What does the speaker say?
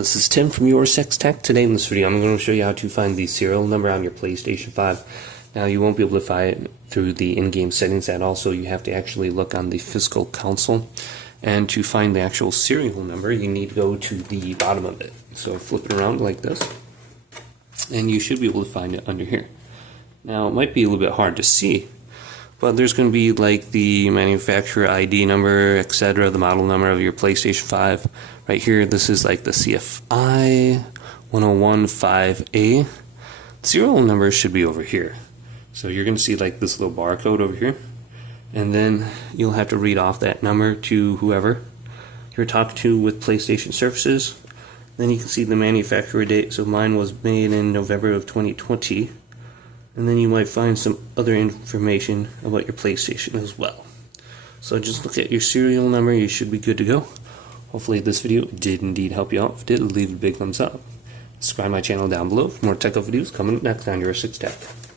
This is Tim from YourSixTech. Today in this video I'm going to show you how to find the serial number on your PlayStation 5. Now you won't be able to find it through the in-game settings at all, so you have to actually look on the physical console. And to find the actual serial number you need to go to the bottom of it. So flip it around like this and you should be able to find it under here. Now it might be a little bit hard to see, but there's going to be like the manufacturer ID number, etc., the model number of your PlayStation 5. Right here, this is like the CFI 1015A. The serial number should be over here. So you're going to see like this little barcode over here. And then you'll have to read off that number to whoever you're talking to with PlayStation Services. Then you can see the manufacturer date. So mine was made in November of 2020. And then you might find some other information about your PlayStation as well. So just look at your serial number, you should be good to go. Hopefully this video did indeed help you out. If it did, leave a big thumbs up. Subscribe to my channel down below for more tech videos coming up next on YourSixTech.